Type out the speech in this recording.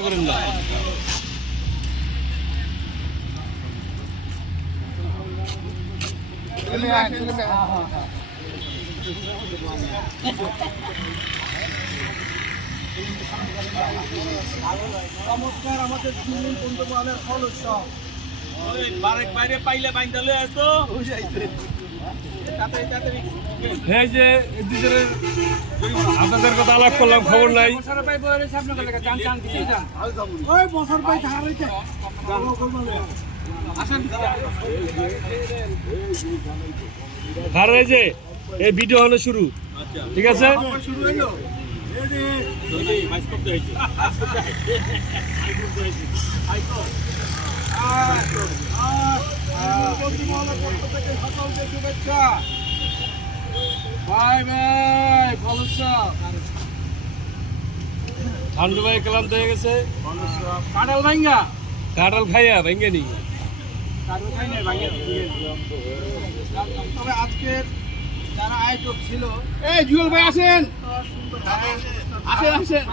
করেন না। চমৎকার আমাদের বন্ধুমানের খলস বাইরে পাইলে বাইন্দালে এত এই যে আপনাদের কথা আলাপ করলাম, খবর নাই। ওই বছর পাই ধার হইতে আর এই যে এই ভিডিও হলো শুরু, ঠিক আছে? শুরু হইলো সকলকে শুভেচ্ছা। ভাই ভাই ভালো ঠান্ডু ভাই ক্লান্ত হয়ে গেছে, কাঁঠাল ভাঙ্গা কাঁঠাল খাইয়া ভেঙে নি। কাঁঠাল খাই নাই ভাঙ্গা। তবে আজকের যারা আয়োজক ছিল, এই জুয়েল ভাই আসেন আসেন আসেন।